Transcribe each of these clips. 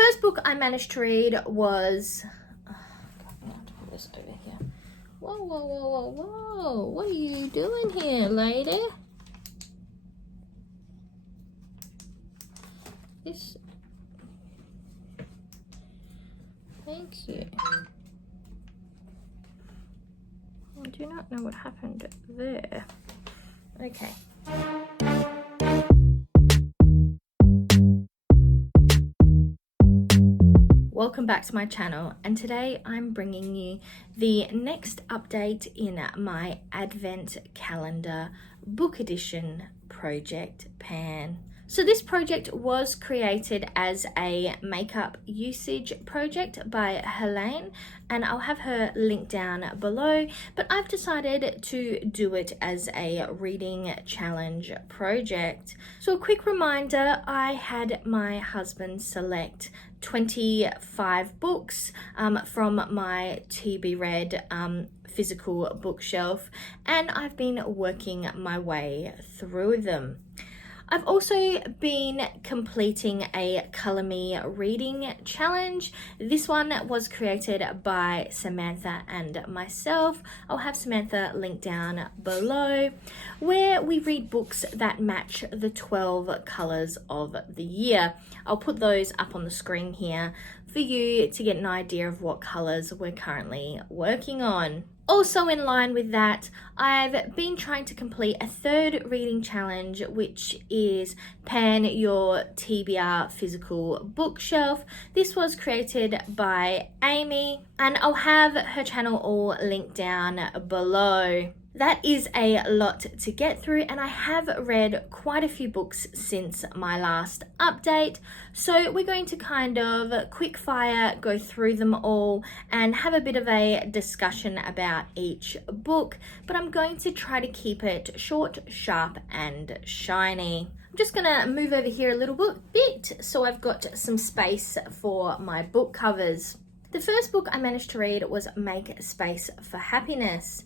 first book I managed to read was... Oh, God, I'm going to have to put this over here. Whoa, whoa, whoa, whoa, whoa. What are you doing here, lady? This... Thank you. I do not know what happened there. Okay. Welcome back to my channel, and today I'm bringing you the next update in my Advent Calendar book edition project pan. So this project was created as a makeup usage project by Hèléne, and I'll have her link down below, but I've decided to do it as a reading challenge project. So a quick reminder, I had my husband select 25 books from my To Be Read physical bookshelf, and I've been working my way through them. I've also been completing a Colour Me reading challenge. This one was created by Samantha and myself. I'll have Samantha linked down below, where we read books that match the 12 colours of the year. I'll put those up on the screen here for you to get an idea of what colours we're currently working on. Also in line with that, I've been trying to complete a third reading challenge, which is pan your TBR physical bookshelf. This was created by Amy, and I'll have her channel all linked down below. That is a lot to get through, and I have read quite a few books since my last update, so we're going to kind of quick fire go through them all and have a bit of a discussion about each book, but I'm going to try to keep it short, sharp and shiny. I'm just gonna move over here a little bit so I've got some space for my book covers. The first book I managed to read was Make Space for Happiness: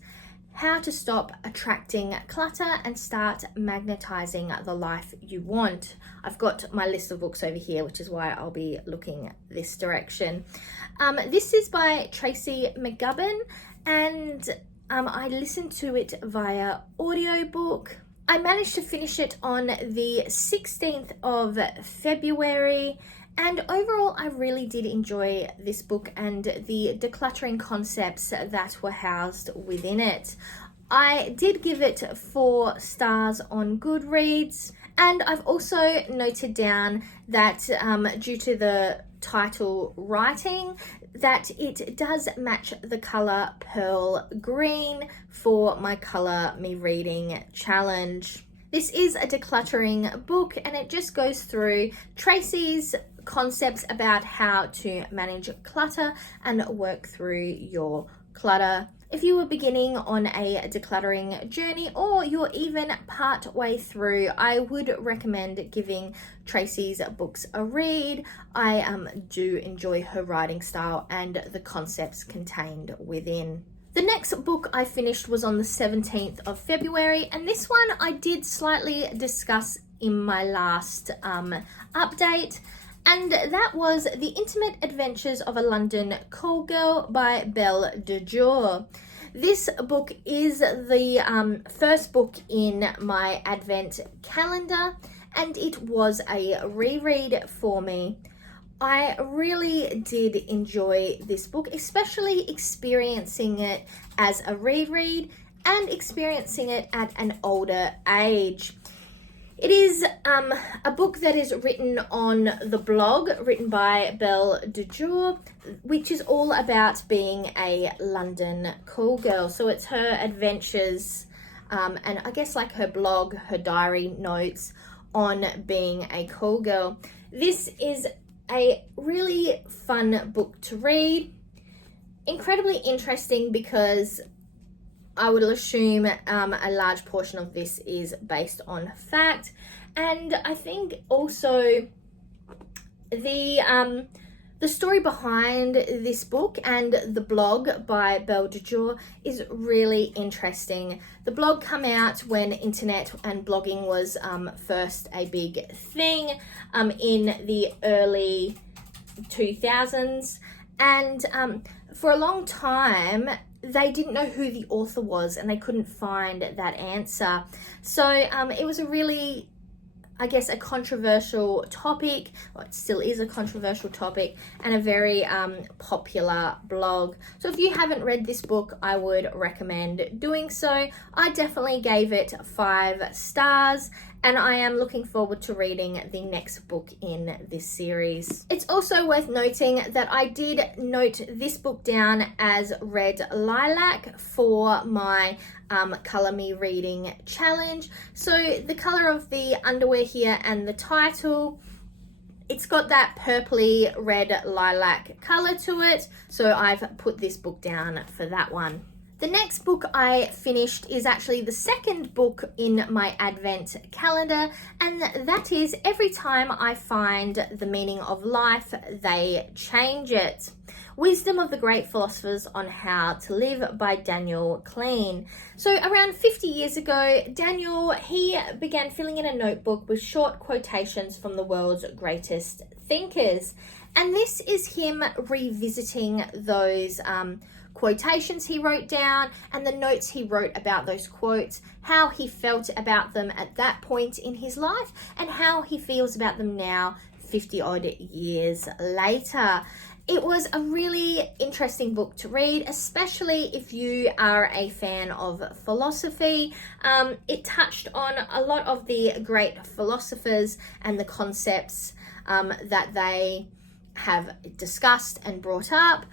How to Stop Attracting Clutter and Start Magnetizing the Life You Want. I've got my list of books over here, which is why I'll be looking this direction. This is by Tracy McGubbin, and I listened to it via audiobook. I managed to finish it on the 16th of February, and overall I really did enjoy this book and the decluttering concepts that were housed within it. I did give it 4 stars on Goodreads, and I've also noted down that due to the title writing, that it does match the colour pearl green for my Colour Me reading challenge. This is a decluttering book, and it just goes through Tracy's concepts about how to manage clutter and work through your clutter. If you were beginning on a decluttering journey, or you're even part way through, I would recommend giving Tracy's books a read. I do enjoy her writing style and the concepts contained within. The next book I finished was on the 17th of February, and this one I did slightly discuss in my last update, and that was The Intimate Adventures of a London Call Girl by Belle de Jour. This book is the first book in my Advent calendar, and it was a reread for me. I really did enjoy this book, especially experiencing it as a reread and experiencing it at an older age. It is a book that is written on the blog, written by Belle de Jour, which is all about being a London call girl. So it's her adventures, and I guess like her blog, her diary notes on being a call girl. This is a really fun book to read. Incredibly interesting because I would assume a large portion of this is based on fact, and I think also the story behind this book and the blog by Belle de Jour is really interesting. The blog came out when internet and blogging was first a big thing in the early 2000s, and for a long time they didn't know who the author was and they couldn't find that answer. So it was a really, I guess, a controversial topic. Well, it still is a controversial topic, and a very popular blog. So if you haven't read this book, I would recommend doing so. I definitely gave it 5 stars, and I am looking forward to reading the next book in this series. It's also worth noting that I did note this book down as Red Lilac for my Colour Me Reading challenge. So the colour of the underwear here and the title, it's got that purpley red lilac colour to it, so I've put this book down for that one. The next book I finished is actually the second book in my Advent calendar, and that is Every Time I Find the Meaning of Life, They Change It. Wisdom of the Great Philosophers on How to Live by Daniel Klein. So around 50 years ago, Daniel, he began filling in a notebook with short quotations from the world's greatest thinkers. And this is him revisiting those quotations he wrote down and the notes he wrote about those quotes, how he felt about them at that point in his life and how he feels about them now 50 odd years later. It was a really interesting book to read, especially if you are a fan of philosophy. It touched on a lot of the great philosophers and the concepts that they have discussed and brought up.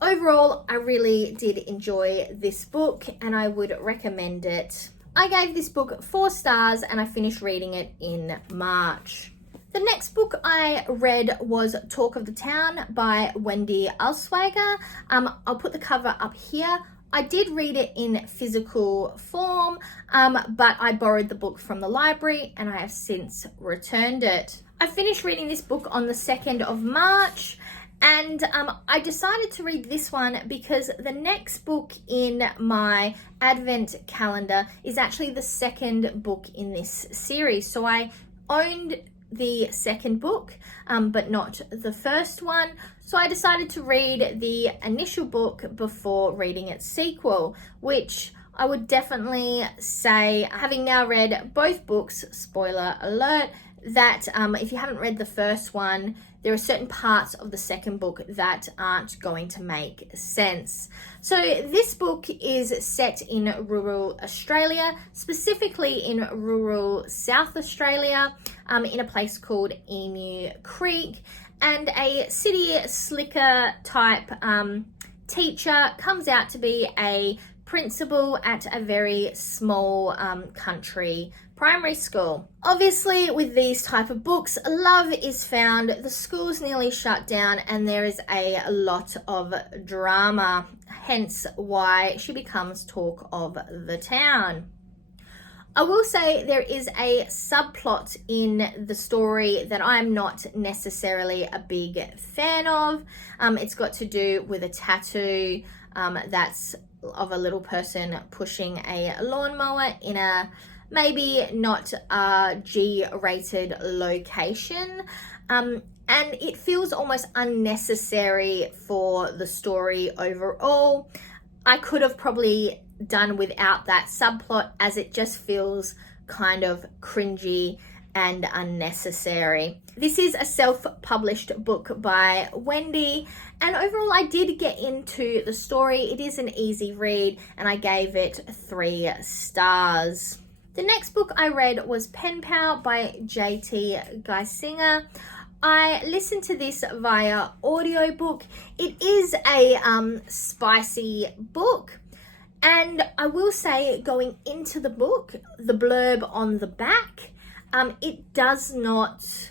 Overall, I really did enjoy this book and I would recommend it. I gave this book 4 stars and I finished reading it in March. The next book I read was Talk of the Town by Wendy Alswager. I'll put the cover up here. I did read it in physical form, but I borrowed the book from the library and I have since returned it. I finished reading this book on the 2nd of March. And I decided to read this one because the next book in my Advent calendar is actually the second book in this series. So I owned the second book, but not the first one. So I decided to read the initial book before reading its sequel, which I would definitely say, having now read both books, spoiler alert, that if you haven't read the first one, there are certain parts of the second book that aren't going to make sense. So this book is set in rural Australia, specifically in rural South Australia, in a place called Emu Creek, and a city slicker type teacher comes out to be a principal at a very small country primary school. Obviously, with these type of books, love is found, the school's nearly shut down, and there is a lot of drama, hence why she becomes talk of the town. I will say there is a subplot in the story that I'm not necessarily a big fan of. It's got to do with a tattoo that's of a little person pushing a lawnmower in a maybe not a G-rated location, and it feels almost unnecessary for the story overall. I could have probably done without that subplot, as it just feels kind of cringy and unnecessary. This is a self-published book by Wendy, and overall I did get into the story. It is an easy read and I gave it 3 stars. The next book I read was Pen Pal by J.T. Geisinger. I listened to this via audiobook. It is a spicy book, and I will say, going into the book, the blurb on the back, it does not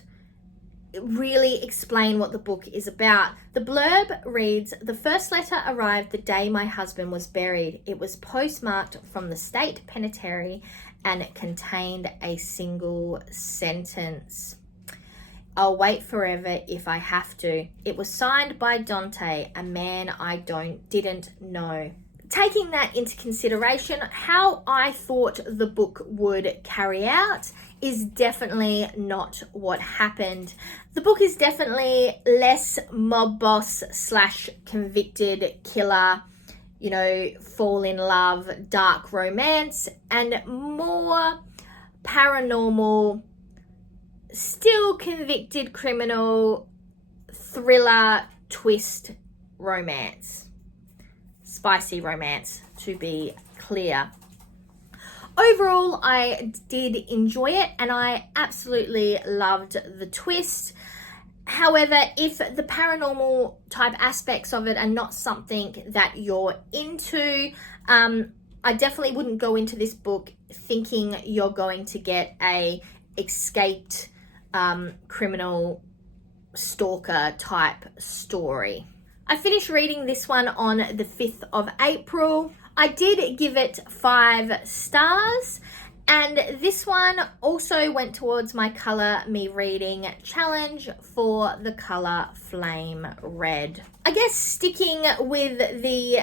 really explain what the book is about. The blurb reads, "The first letter arrived the day my husband was buried. It was postmarked from the state penitentiary and it contained a single sentence. I'll wait forever if I have to. It was signed by Dante, a man I didn't know." Taking that into consideration, how I thought the book would carry out is definitely not what happened. The book is definitely less mob boss slash convicted killer, you know, fall in love, dark romance, and more paranormal, still convicted criminal, thriller, twist romance. Spicy romance, to be clear. Overall, I did enjoy it and I absolutely loved the twist. However, if the paranormal type aspects of it are not something that you're into, I definitely wouldn't go into this book thinking you're going to get a escaped criminal stalker type story. I finished reading this one on the 5th of April. I did give it 5 stars, and this one also went towards my Colour Me Reading challenge for the colour Flame Red. I guess sticking with the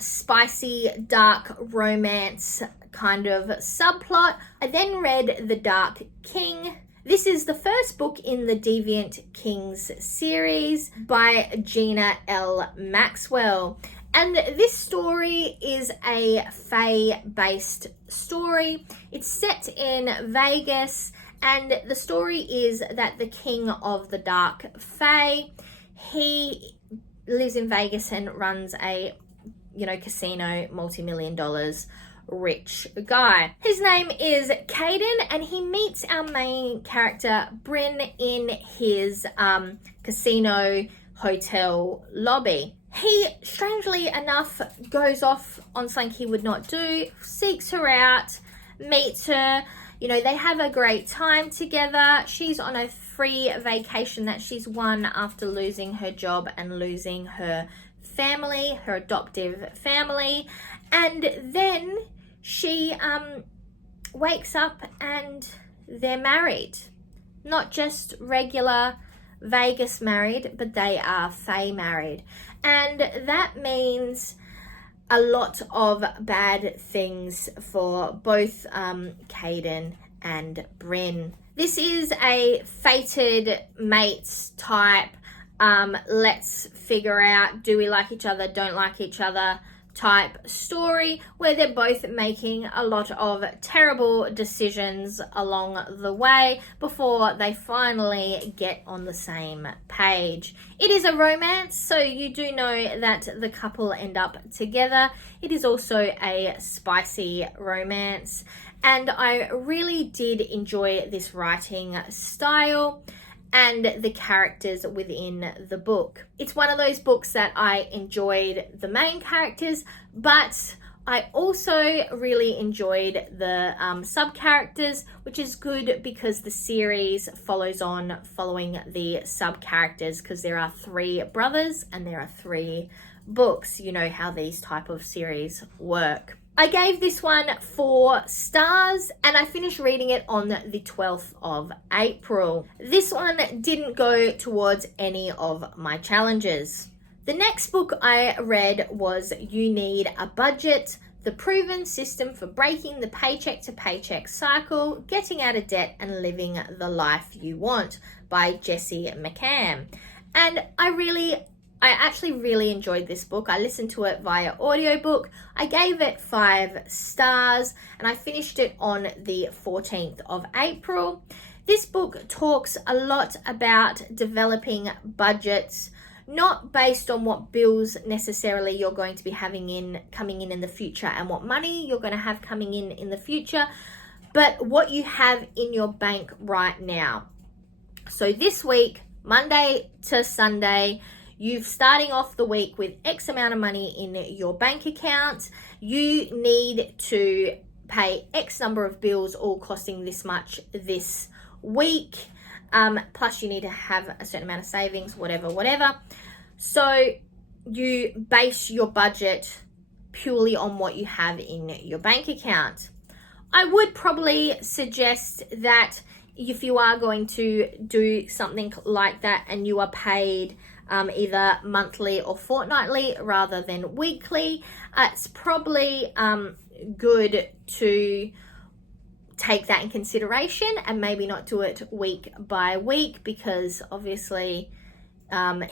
spicy dark romance kind of subplot, I then read The Dark King. This is the first book in the Deviant Kings series by Gina L. Maxwell. And this story is a fae-based story. It's set in Vegas, and the story is that the king of the dark fae, he lives in Vegas and runs a, you know, casino, multi-million dollars, rich guy. His name is Caden, and he meets our main character Bryn in his casino hotel lobby. He, strangely enough, goes off on something he would not do, seeks her out, meets her, you know, they have a great time together. She's on a free vacation that she's won after losing her job and losing her family, her adoptive family, and then she wakes up and they're married. Not just regular Vegas married, but they are fae married. And that means a lot of bad things for both Caden and Bryn. This is a fated mates type, let's figure out, do we like each other, don't like each other type story, where they're both making a lot of terrible decisions along the way before they finally get on the same page. It is a romance, so you do know that the couple end up together. It is also a spicy romance, and I really did enjoy this writing style and the characters within the book. It's one of those books that I enjoyed the main characters, but I also really enjoyed the sub-characters, which is good because the series follows on following the sub-characters, because there are 3 brothers and there are 3 books. You know how these type of series work. I gave this one 4 stars, and I finished reading it on the 12th of April. This one didn't go towards any of my challenges. The next book I read was You Need a Budget, The Proven System for Breaking the Paycheck to Paycheck Cycle, Getting Out of Debt and Living the Life You Want by Jessie McCann. And I actually really enjoyed this book. I listened to it via audiobook. I gave it 5 stars, and I finished it on the 14th of April. This book talks a lot about developing budgets, not based on what bills necessarily you're going to be coming in the future and what money you're going to have coming in the future, but what you have in your bank right now. So this week, Monday to Sunday, you're starting off the week with X amount of money in your bank account. You need to pay X number of bills, all costing this much this week. Plus you need to have a certain amount of savings, whatever. So you base your budget purely on what you have in your bank account. I would probably suggest that if you are going to do something like that and you are paid either monthly or fortnightly rather than weekly, it's probably good to take that in consideration and maybe not do it week by week, because obviously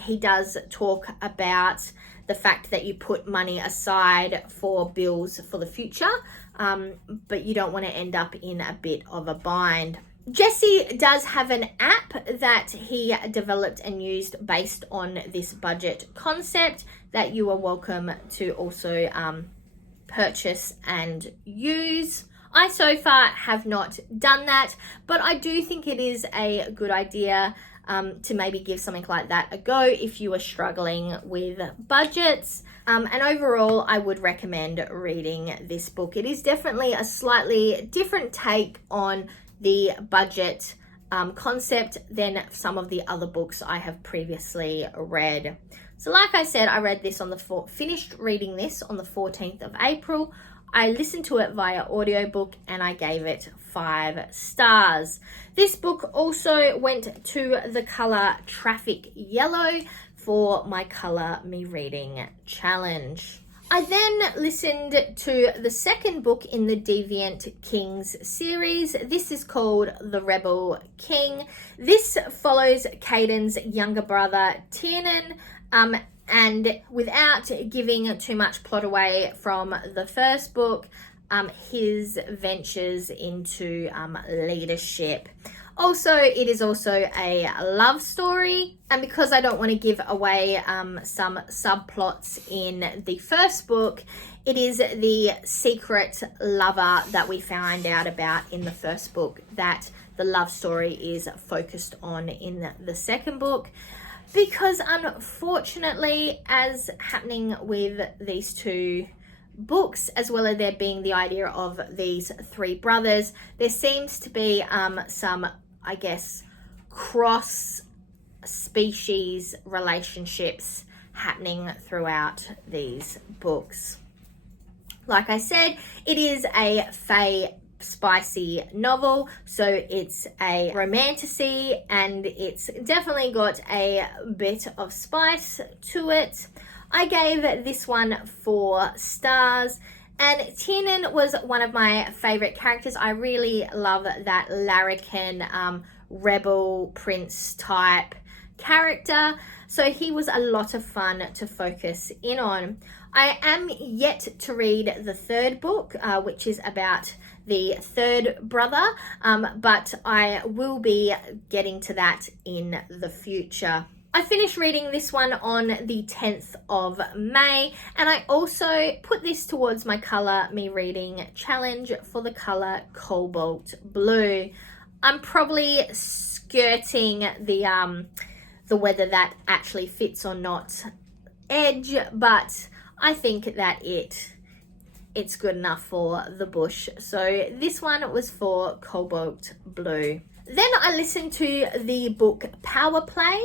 he does talk about the fact that you put money aside for bills for the future, but you don't want to end up in a bit of a bind. Jesse does have an app that he developed and used based on this budget concept that you are welcome to also purchase and use. I so far have not done that, but I do think it is a good idea to maybe give something like that a go if you are struggling with budgets. And overall, I would recommend reading this book. It is definitely a slightly different take on the budget concept than some of the other books I have previously read. So like I said, I read this on finished reading this on the 14th of April. I listened to it via audiobook and I gave it 5 stars. This book also went to the color Traffic Yellow for my Color Me Reading challenge. I then listened to the second book in the Deviant Kings series. This is called The Rebel King. This follows Caden's younger brother, Tiernan, and without giving too much plot away from the first book, his ventures into leadership. Also, it is also a love story, and because I don't want to give away some subplots in the first book, it is the secret lover that we find out about in the first book that the love story is focused on in the second book. Because unfortunately, as happening with these 2 books, as well as there being the idea of these 3 brothers, there seems to be some, I guess, cross-species relationships happening throughout these books. Like I said, it is a fae spicy novel, so it's a romantasy and it's definitely got a bit of spice to it. I gave this one 4 stars, and Tiernan was one of my favorite characters. I really love that larrikin rebel prince type character, so he was a lot of fun to focus in on. I am yet to read the third book, which is about the third brother, but I will be getting to that in the future. I finished reading this one on the 10th of May, and I also put this towards my Color Me Reading challenge for the color Cobalt Blue. I'm probably skirting the whether that actually fits or not edge, but I think that it's good enough for the bush. So this one was for Cobalt Blue. Then I listened to the book Power Play,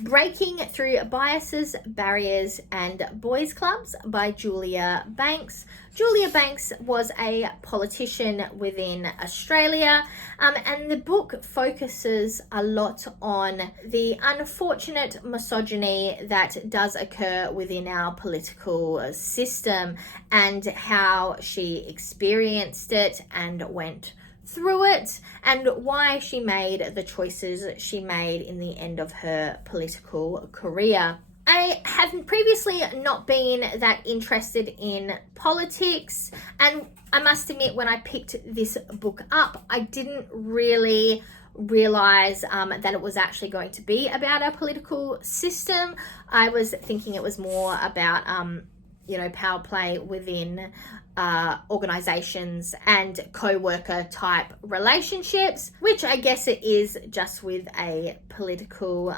Breaking Through Biases, Barriers and Boys Clubs by Julia Banks. Julia Banks was a politician within Australia, and the book focuses a lot on the unfortunate misogyny that does occur within our political system and how she experienced it and went through it, and why she made the choices she made in the end of her political career. I had previously not been that interested in politics, and I must admit, when I picked this book up, I didn't really realize that it was actually going to be about our political system. I was thinking it was more about power play within organizations and co-worker type relationships, which I guess it is, just with a political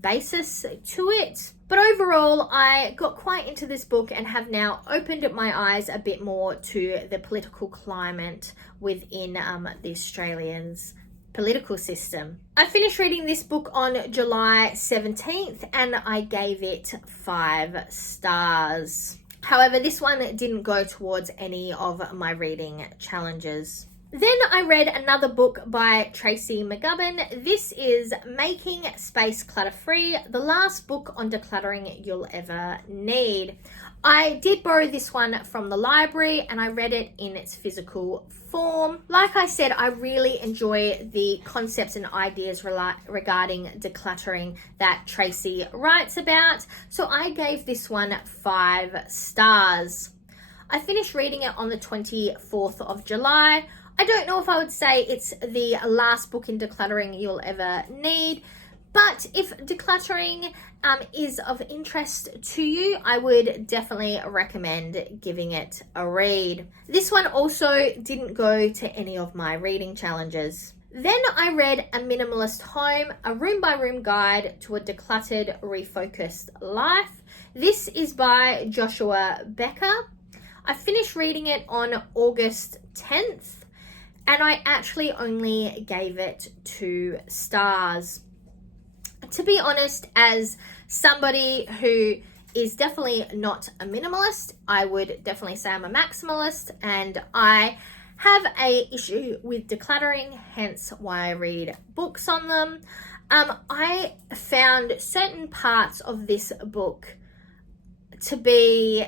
basis to it. But overall, I got quite into this book and have now opened my eyes a bit more to the political climate within the Australians political system. I finished reading this book on July 17th and I gave it 5 stars. However, this one didn't go towards any of my reading challenges. Then I read another book by Tracy McGubbin. This is Making Space Clutter-Free, the last book on decluttering you'll ever need. I did borrow this one from the library and I read it in its physical form. Like I said, I really enjoy the concepts and ideas regarding decluttering that Tracy writes about. So I gave this one 5 stars. I finished reading it on the 24th of July. I don't know if I would say it's the last book in decluttering you'll ever need, but if decluttering is of interest to you, I would definitely recommend giving it a read. This one also didn't go to any of my reading challenges. Then I read A Minimalist Home, a room-by-room guide to a decluttered, refocused life. This is by Joshua Becker. I finished reading it on August 10th. And I actually only gave it 2 stars. To be honest, as somebody who is definitely not a minimalist, I would definitely say I'm a maximalist, and I have a issue with decluttering, hence why I read books on them. I found certain parts of this book to be,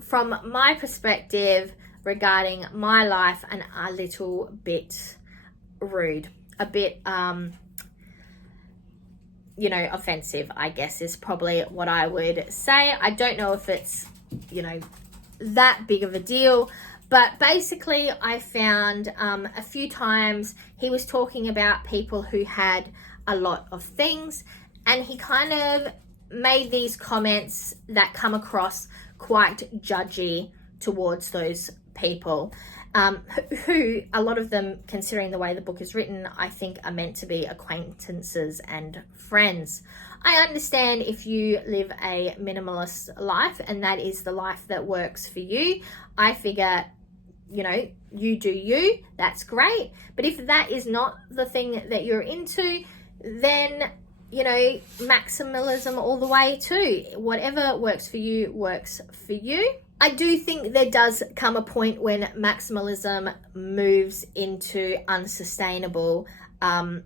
from my perspective, regarding my life, and a little bit rude, a bit offensive, I guess, is probably what I would say. I don't know if it's that big of a deal, but basically I found a few times he was talking about people who had a lot of things, and he kind of made these comments that come across quite judgy towards those people, who a lot of them, considering the way the book is written, I think are meant to be acquaintances and friends. I understand if you live a minimalist life and that is the life that works for you. I figure, you do you, that's great. But if that is not the thing that you're into, then maximalism all the way too. Whatever works for you works for you. I do think there does come a point when maximalism moves into unsustainable and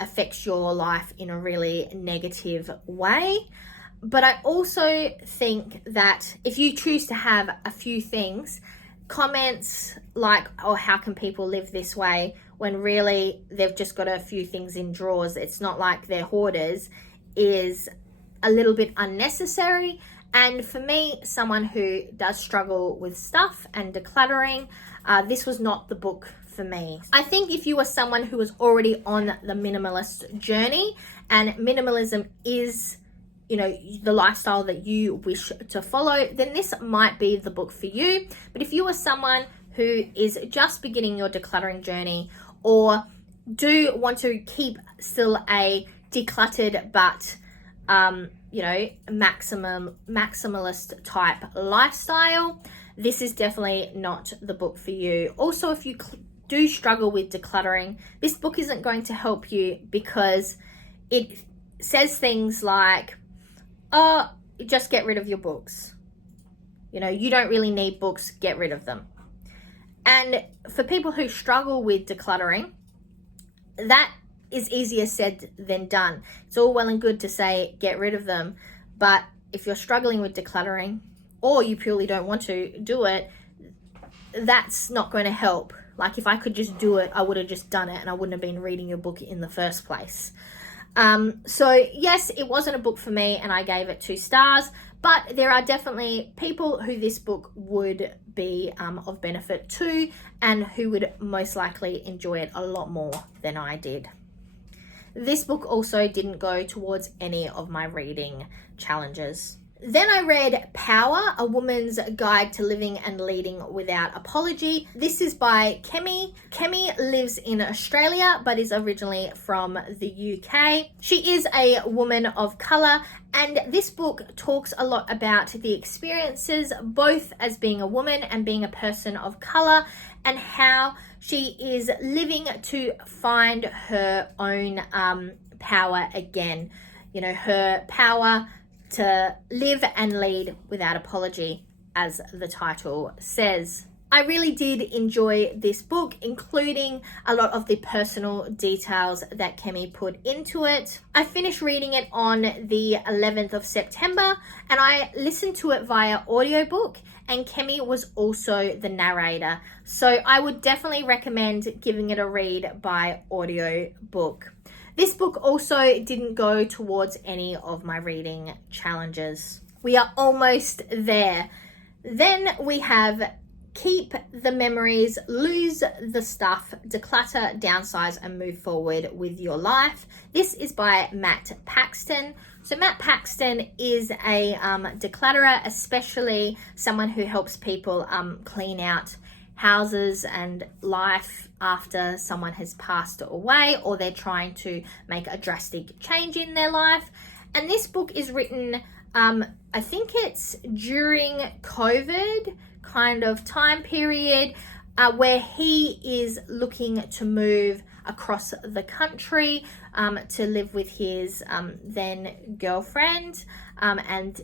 affects your life in a really negative way. But I also think that if you choose to have a few things, comments like, oh, how can people live this way, when really they've just got a few things in drawers, it's not like they're hoarders, is a little bit unnecessary. And for me, someone who does struggle with stuff and decluttering, this was not the book for me. I think if you are someone who is already on the minimalist journey and minimalism is, the lifestyle that you wish to follow, then this might be the book for you. But if you are someone who is just beginning your decluttering journey, or do want to keep still a decluttered but maximalist type lifestyle, this is definitely not the book for you. Also, if you do struggle with decluttering, this book isn't going to help you, because it says things like, oh, just get rid of your books. You don't really need books, get rid of them. And for people who struggle with decluttering, that is easier said than done. It's all well and good to say get rid of them, but if you're struggling with decluttering, or you purely don't want to do it, that's not going to help. Like, if I could just do it, I would have just done it, and I wouldn't have been reading your book in the first place. So yes, it wasn't a book for me, and I gave it 2 stars, but there are definitely people who this book would be of benefit to, and who would most likely enjoy it a lot more than I did. This book also didn't go towards any of my reading challenges. Then I read Power, A Woman's Guide to Living and Leading Without Apology. This is by Kemi. Kemi lives in Australia but is originally from the UK. She is a woman of colour, and this book talks a lot about the experiences both as being a woman and being a person of colour, and how she is living to find her own power again. Her power to live and lead without apology, as the title says. I really did enjoy this book, including a lot of the personal details that Kemi put into it. I finished reading it on the 11th of September, and I listened to it via audiobook, and Kemi was also the narrator. So I would definitely recommend giving it a read by audiobook. This book also didn't go towards any of my reading challenges. We are almost there. Then we have Keep the Memories, Lose the Stuff, Declutter, Downsize, and Move Forward with Your Life. This is by Matt Paxton. So Matt Paxton is a declutterer, especially someone who helps people clean out houses and life after someone has passed away, or they're trying to make a drastic change in their life. And this book is written, I think it's during COVID kind of time period, where he is looking to move across the country to live with his then girlfriend and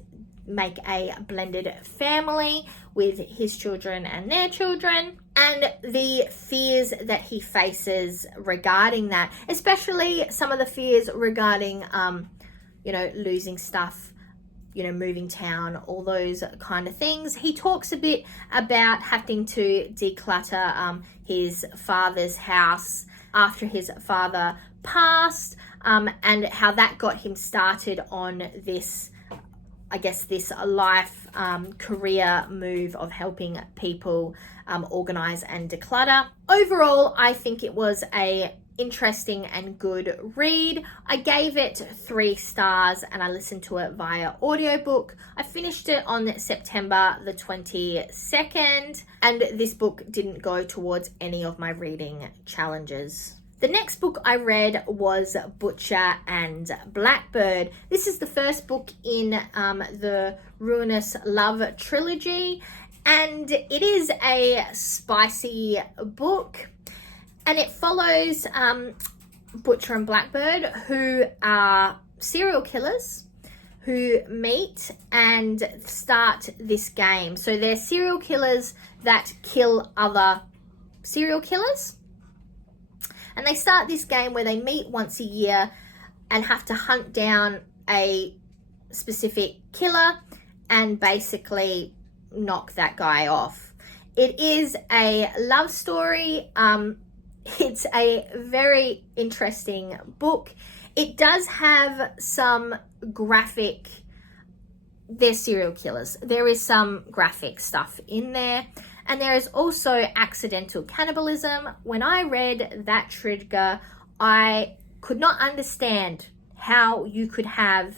make a blended family with his children and their children, and the fears that he faces regarding that, especially some of the fears regarding losing stuff, moving town, all those kind of things. He talks a bit about having to declutter his father's house after his father passed, and how that got him started on this, this life career move of helping people organize and declutter. Overall, I think it was a interesting and good read. I gave it 3 stars and I listened to it via audiobook. I finished it on September the 22nd, and this book didn't go towards any of my reading challenges. The next book I read was Butcher and Blackbird. This is the first book in the Ruinous Love trilogy, and it is a spicy book. And it follows Butcher and Blackbird, who are serial killers who meet and start this game. So they're serial killers that kill other serial killers. And they start this game where they meet once a year and have to hunt down a specific killer and basically knock that guy off. It is a love story. It's a very interesting book. It does have some graphic, they're serial killers. There is some graphic stuff in there. And there is also accidental cannibalism. When I read that trigger, I could not understand how you could have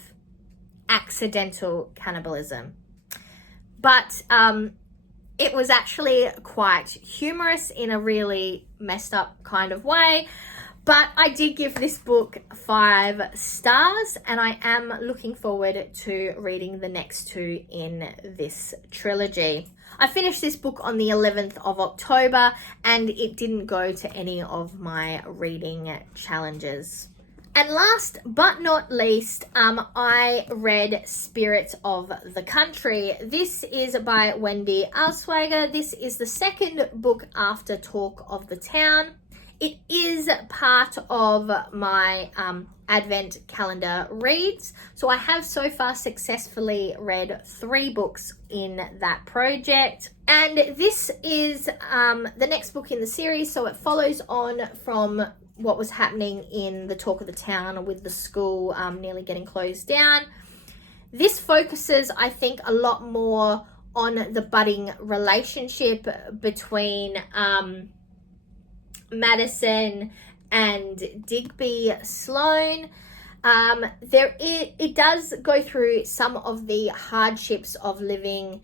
accidental cannibalism. But it was actually quite humorous in a really messed up kind of way. But I did give this book 5 stars, and I am looking forward to reading the next 2 in this trilogy. I finished this book on the 11th of October, and it didn't go to any of my reading challenges. And last but not least, I read Spirit of the Country. This is by Wendy Alswager. This is the second book after Talk of the Town. It is part of my Advent calendar reads. So I have so far successfully read 3 books in that project. And this is the next book in the series. So it follows on from what was happening in the Talk of the Town with the school nearly getting closed down. This focuses, I think, a lot more on the budding relationship between Madison and Digby Sloane. It does go through some of the hardships of living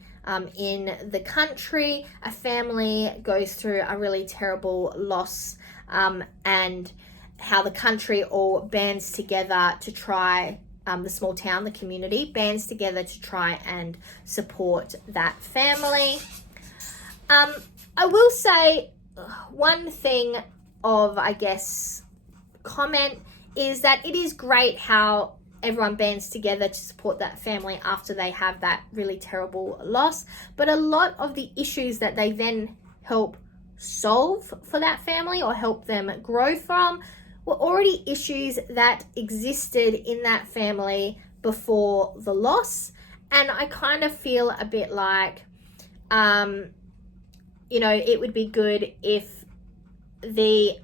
in the country. A family goes through a really terrible loss, and how the country all bands together to try, the small town, the community, bands together to try and support that family. I will say one thing of, comment is that it is great how everyone bands together to support that family after they have that really terrible loss. But a lot of the issues that they then help solve for that family or help them grow from were already issues that existed in that family before the loss. And I kind of feel a bit like, you know, it would be good if they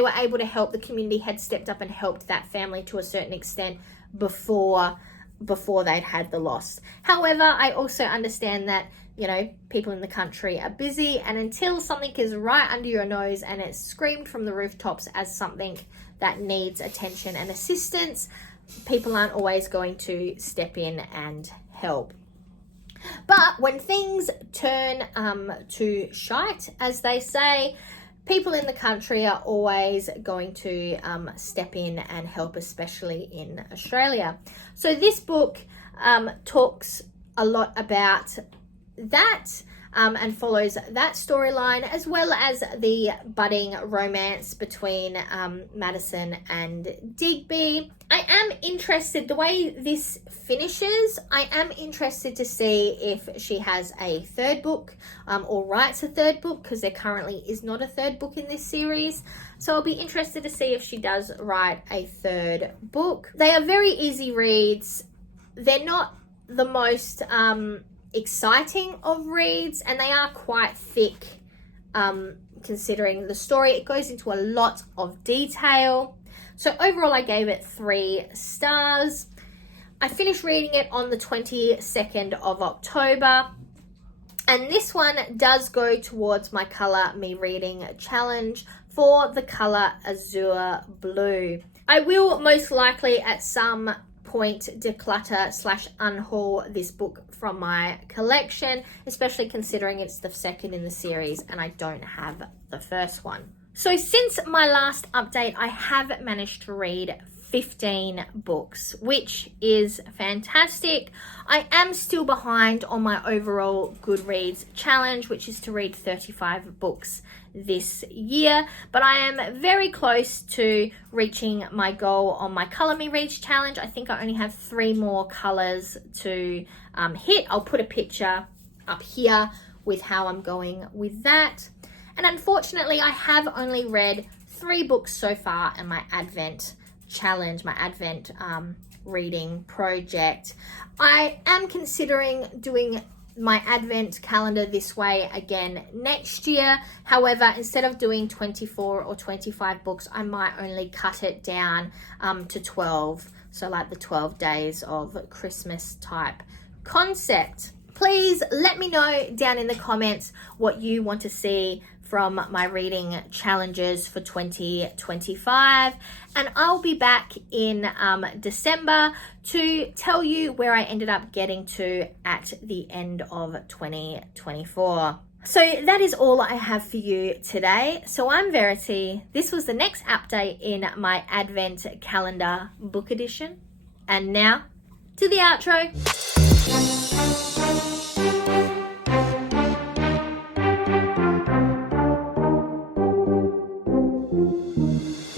were able to help, the community had stepped up and helped that family to a certain extent before they'd had the loss. However, I also understand that, you know, people in the country are busy, and until something is right under your nose and it's screamed from the rooftops as something that needs attention and assistance, people aren't always going to step in and help. But when things turn to shite, as they say, people in the country are always going to step in and help, especially in Australia. So this book talks a lot about that and follows that storyline, as well as the budding romance between Madison and Digby. I am interested, the way this finishes, I am interested to see if she has a third book or writes a third book, because there currently is not a third book in this series. So I'll be interested to see if she does write a third book. They are very easy reads. They're not the most exciting of reads, and they are quite thick considering the story. It goes into a lot of detail. So overall I gave it 3 stars. I finished reading it on the 22nd of October, and this one does go towards my Colour Me Reading challenge for the colour Azure Blue. I will most likely at some point declutter / unhaul this book from my collection, especially considering it's the second in the series and I don't have the first one. So since my last update, I have managed to read 15 books, which is fantastic. I am still behind on my overall Goodreads challenge, which is to read 35 books this year, but I am very close to reaching my goal on my Colour Me Reads challenge. I think I only have 3 more colours to hit. I'll put a picture up here with how I'm going with that. And unfortunately, I have only read 3 books so far in my Advent challenge, my Advent reading project. I am considering doing my Advent calendar this way again next year. However, instead of doing 24 or 25 books, I might only cut it down to 12. So like the 12 days of Christmas type concept. Please let me know down in the comments what you want to see from my reading challenges for 2025, and I'll be back in December to tell you where I ended up getting to at the end of 2024. So that is all I have for you today. So I'm Verity. This was the next update in my Advent calendar book edition, and now to the outro.